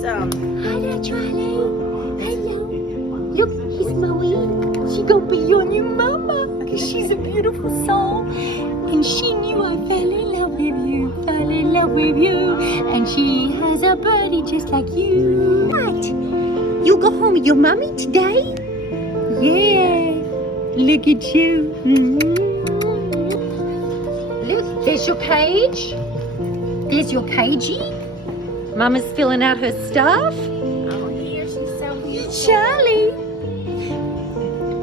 awesome. Hi there, Charlie. Hello. Look, here's Moe. She gonna be your new mama. Because she's a beautiful soul. And she knew I fell in love with you. Fell in love with you. And she has a birdie just like you. What? You go home with your mommy today? Yeah. Look at you. Look, there's your cage. There's your cagey. Mama's filling out her stuff. Oh, here she's so beautiful. Charlie.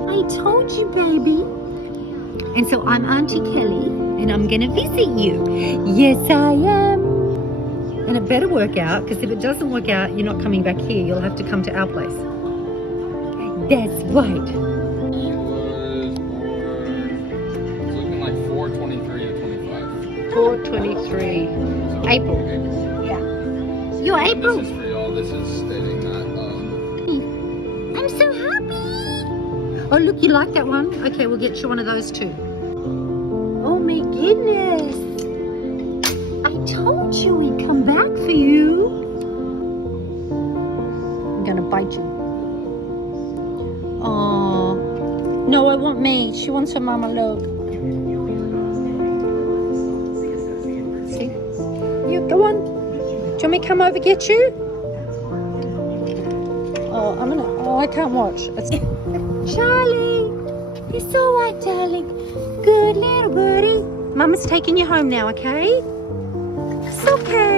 I told you, baby. And so I'm Auntie Kelly, and I'm going to visit you. Yes, I am. And it better work out, because if it doesn't work out, you're not coming back here. You'll have to come to our place. That's right. He was born, it's looking like 4/23 of 25. 4/23. April. Yeah. You're And April. this is for y'all. This is stating that, I'm so happy. Oh, look, you like that one? Okay, we'll get you one of those too. Oh my goodness. I told you we'd come back for you. I'm gonna bite you. Oh, no, I want me. She wants her mama, look. See? You, go on. Do you want me to come over get you? Oh, I can't watch. Charlie, you're so white, darling. Good little birdie. Mama's taking you home now, okay? It's okay.